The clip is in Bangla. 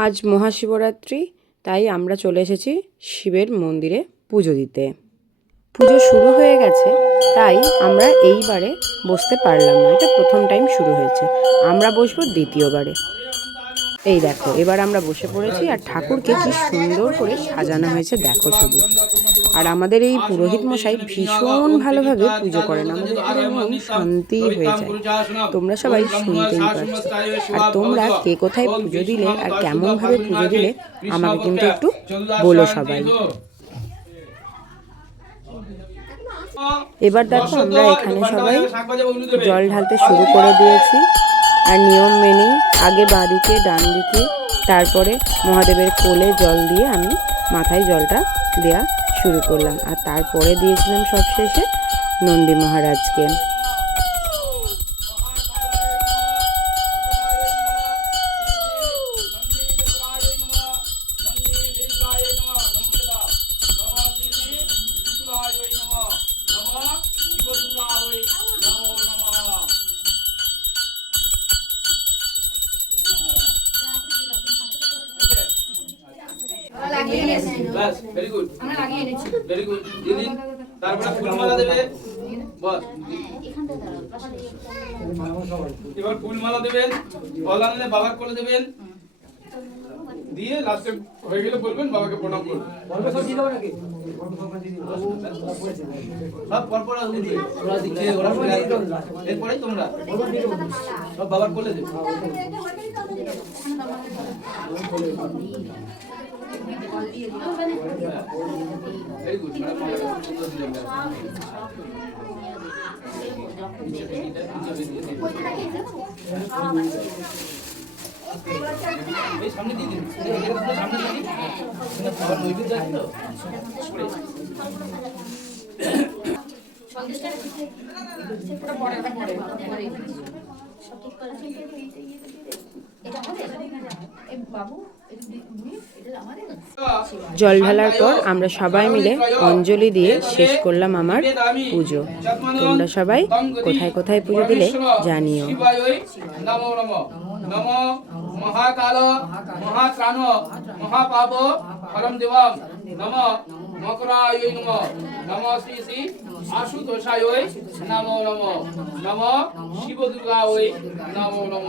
আজ মহাশিবরাত্রি, তাই আমরা চলে এসেছি শিবের মন্দিরে পুজো দিতে। পুজো শুরু হয়ে গেছে, তাই আমরা এইবারে বসতে পারলাম না। এটা প্রথম টাইম শুরু হয়েছে, আমরা বসবো দ্বিতীয়বারে। এই দেখো, এবার আমরা বসে পড়েছি আর ঠাকুরকে কি সুন্দর করে সাজানো হয়েছে দেখো শুধু। আর আমাদের এই পুরোহিত মশাই ভীষণ ভালোভাবে পুজো করেন, আমাদের পুরো মন শান্তি হয়ে যায়। তোমরা সবাই শুনতেই পারছো। আর তোমরা কে কোথায় পুজো দিলে আর কেমনভাবে পুজো দিলে আমাকে কিন্তু একটু বলো সবাই। এবার দেখো, আমরা এখানে সবাই জল ঢালতে শুরু করে দিয়েছি। আর নিয়ম মেনেই আগে বাঁ দিকে ডান দিকে, তারপরে মহাদেবের কোলে জল দিয়ে আমি মাথায় জলটা দেওয়া শুরু করলাম। আর তারপরে দিয়েছিলাম সবশেষে নন্দী মহারাজকে। বাস ভেরি গুড, আমরা লাগিয়ে এনেছি, ভেরি গুড দিদি। তারপরে ফুলমালা দেবে, বাস এবার ফুলমালা দেবেন, ফল আনলে বাবার কোলে দেবেন, দিয়ে লাস্টে হয়ে গেলে বলবেন বাবাকে প্রণাম করুন। বলবে সব দিয়ে দেবো নাকি? সব পরপর আসবে, ওরা দিচ্ছে, ওরা ফিরে আসবে, এরপরেই তোমরা সব বাবার কোলে দেবে। ভেরি গুড ম্যাডাম, সামনে দিয়ে দিন, সামনে দিয়ে দিন, খাবার নৈবেদ্য আছে তো। জল ঢালার পর আমরা সবাই মিলে অঞ্জলি দিয়ে শেষ করলাম আমার পুজো। তোমরা সবাই কোথায় কোথায় পুজো দিলে জানিও। মহাকাল মহাত্রাণ মহাপাপ ফলম দেবম নম মকরায় নম নম শ্রী শ্রী আশুতোষায় নমো নম নম শিব দুর্গায় নমো নম।